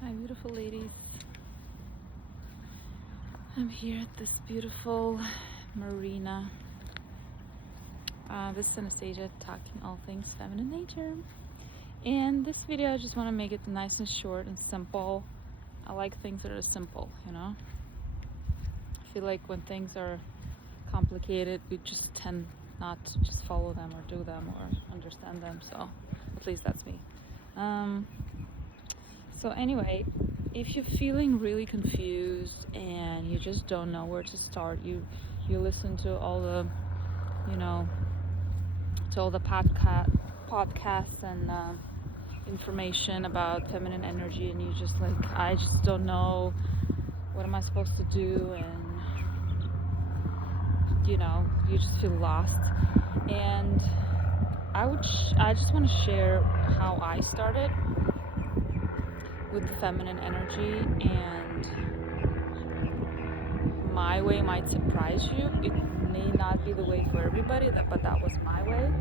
Hi, beautiful ladies. I'm here at this beautiful marina. This is Anastasia talking all things feminine nature. And this video, I just want to make it nice and short and simple. I like things that are simple, I feel like when things are complicated, we just tend not to just follow them or do them or understand them. So at least that's me. So anyway, if you're feeling really confused and you just don't know where to start, you listen to all the, to all the podcasts and information about feminine energy, and you just like, I just don't know, what am I supposed to do? And you just feel lost. And I just want to share how I started with the feminine energy, and my way might surprise you. It may not be the way for everybody, but that was my way,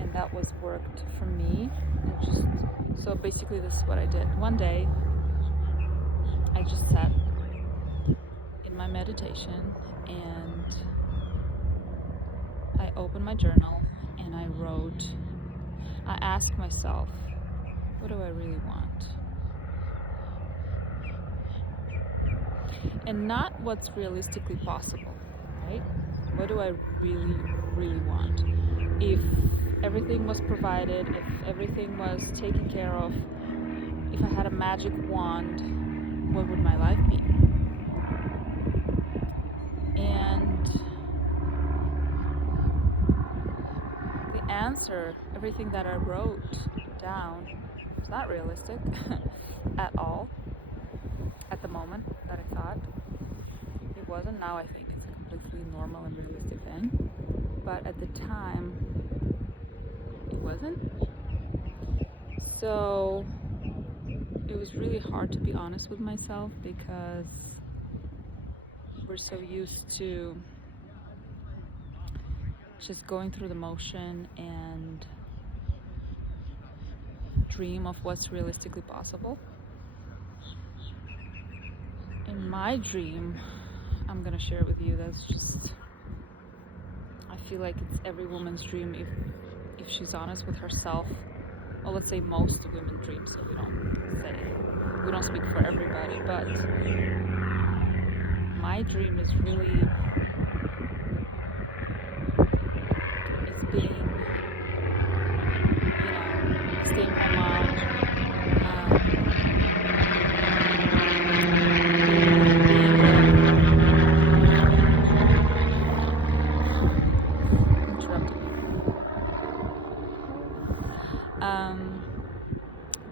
and that was worked for me. And so basically this is what I did. One day I just sat in my meditation and I opened my journal and I wrote. I asked myself, what do I really want? And not what's realistically possible, right? What do I really, really want? If everything was provided, if everything was taken care of, if I had a magic wand, what would my life be? And the answer, everything that I wrote down, was not realistic at all at the moment that I thought. It wasn't. Now I think it's a completely normal and realistic thing, but at the time it wasn't. So it was really hard to be honest with myself, because we're so used to just going through the motion and dream of what's realistically possible. In my dream, I'm gonna share with you, that's just, I feel like it's every woman's dream if she's honest with herself. Well, let's say most women's dreams, so we don't speak for everybody, but my dream is really, it's being, staying home,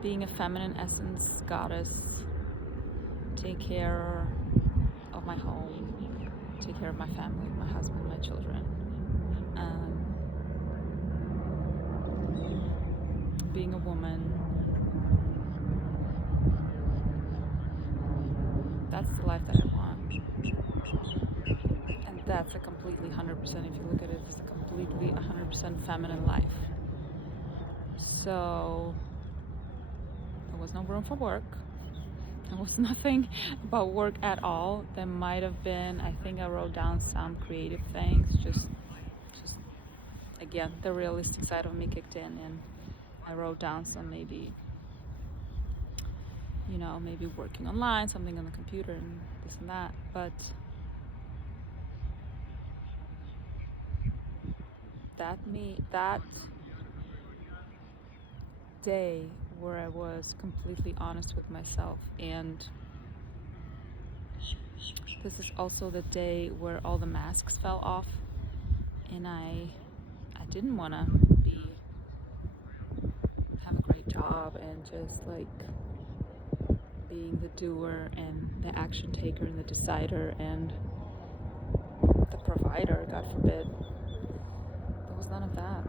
being a feminine essence goddess, take care of my home, take care of my family, my husband, my children. Being a woman, that's the life that I want. And that's a completely 100%, if you look at it, it's a completely 100% feminine life. So there was no room for work. There was nothing about work at all. There might have been, I think I wrote down some creative things, just again, the realistic side of me kicked in, and I wrote down some maybe working online, something on the computer and this and that. But that day where I was completely honest with myself, and this is also the day where all the masks fell off, and I didn't want to have a great job and just like being the doer and the action taker and the decider and the provider, God forbid. There was none of that.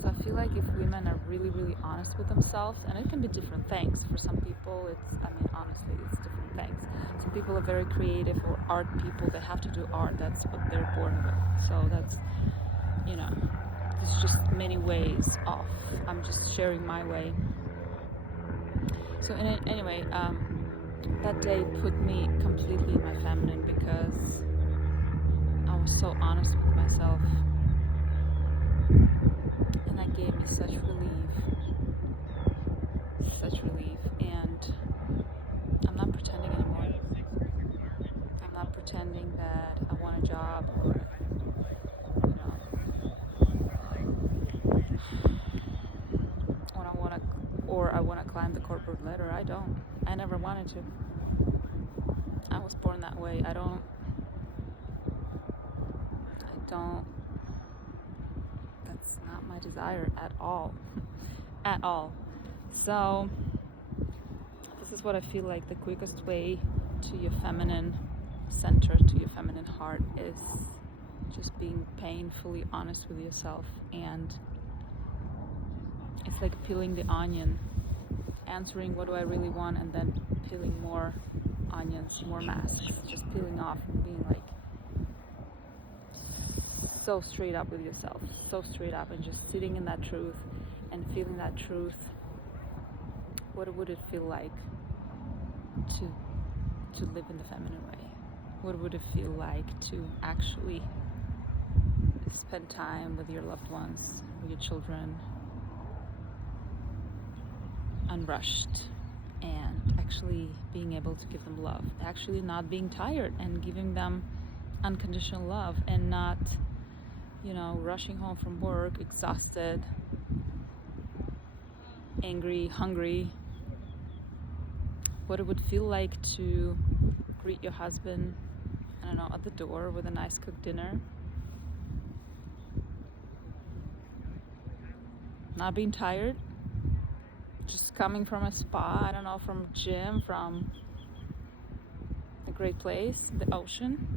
So I feel like if women are really, really honest with themselves, and it can be different things. For some people, honestly, it's different things. Some people are very creative or art people. They have to do art. That's what they're born with. So that's, there's just many ways off. I'm just sharing my way. So anyway, that day put me completely in my feminine because I was so honest with myself, and that gave me such relief. And I'm not pretending anymore. I'm not pretending that I want a job you know, I want to climb the corporate ladder. I don't. I never wanted to. I was born that way. I don't. That's not my desire at all. At all. So, this is what I feel like the quickest way to your feminine center, to your feminine heart, is just being painfully honest with yourself. And it's like peeling the onion, answering what do I really want, and then peeling more onions, more masks, just peeling off and being like so straight up with yourself, so straight up, and just sitting in that truth and feeling that truth. What would it feel like to live in the feminine way? What would it feel like to actually spend time with your loved ones, with your children, unrushed, and actually being able to give them love, actually not being tired and giving them unconditional love, and not, rushing home from work exhausted, angry, hungry. What it would feel like to greet your husband, I don't know, at the door with a nice cooked dinner. Not being tired, just coming from a spa, I don't know, from a gym, from a great place, the ocean,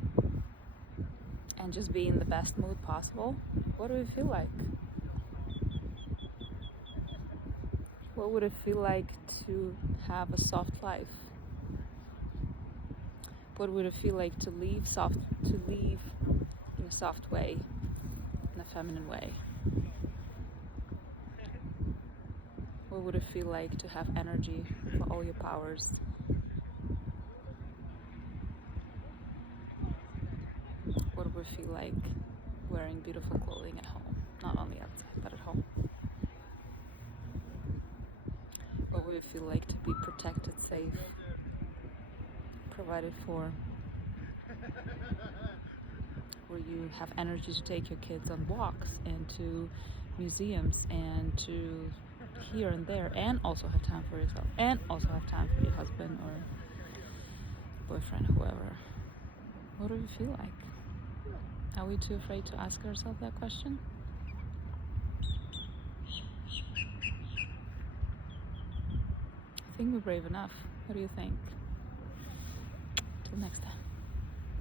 and just be in the best mood possible. What do it feel like? What would it feel like to have a soft life? What would it feel like to leave in a soft way, in a feminine way? What would it feel like to have energy for all your powers? What would it feel like wearing beautiful clothing at home? Not only outside, but at home. What would it feel like to be protected, safe, provided for, where you have energy to take your kids on walks and to museums and to here and there, and also have time for yourself, and also have time for your husband or boyfriend, whoever? What do we feel like? Are we too afraid to ask ourselves that question? I think we're brave enough. What do you think? Till next time.